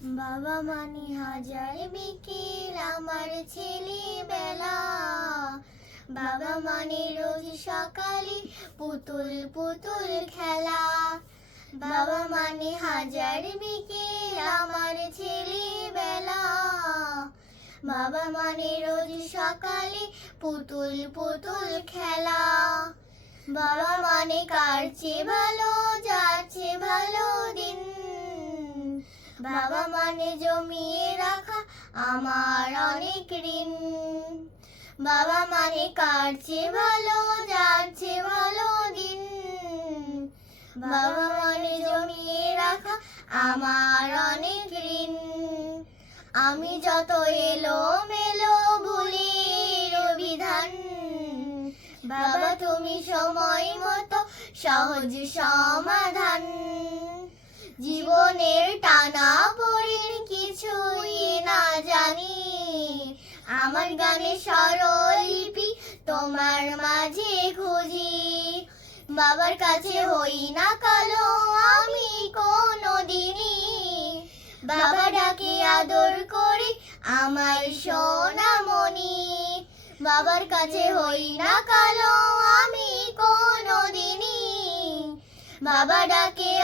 বাবা মানে হাজার বিকেল আমার ছেলেবেলা। বাবা মানে রোজ সকালে পুতুল পুতুল খেলা। বাবা মানে হাজার বিকেল আমার ছেলেবেলা। বাবা মানে রোজ সকালে পুতুল পুতুল খেলা। বাবা মানে কাটছে ভালো যাচ্ছে ভালো দিন বাবা মানে জমিয়ে রাখা আমার অনেক ঋণ। বাবা মানে কাটছে ভালো যাচ্ছে ভালো দিন। বাবা মানে জমিয়ে রাখা আমার অনেক ঋণ। আমি যত এলো মেলো ভুলির বিধান বাবা তুমি সময় মতো সহজ সমাধান জীবনের টানা পড়েন কিছুই না জানি। আমার গানে স্বরলিপি তোমার মাঝে খুঁজি। বাবার কাছে হই না কালো, আমি কোনো দিনই বাবা ডাকে আদর করে আমার সোনামণি বাবার কাছে হই না কালো, আমি কোনো দিনই বাবা ডাকে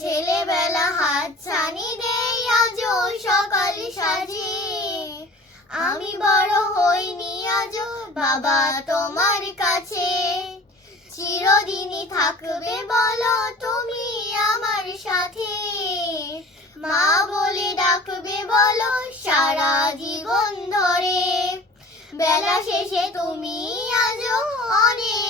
ছেলেবেলা হাত ছানি দেই, আজও সকাল সাজে। আমি বড় হইনি আজও, বাবা তোমার কাছে। চিরদিনই থাকবে বলো তুমি আমার সাথে। মা বলে ডাকবে বলো সারা জীবন ধরে। বেলা শেষে তুমি আজও অনেক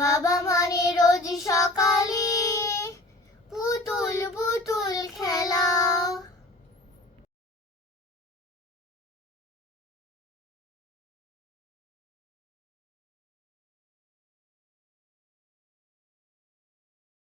বাবা মানে রোজ সকালে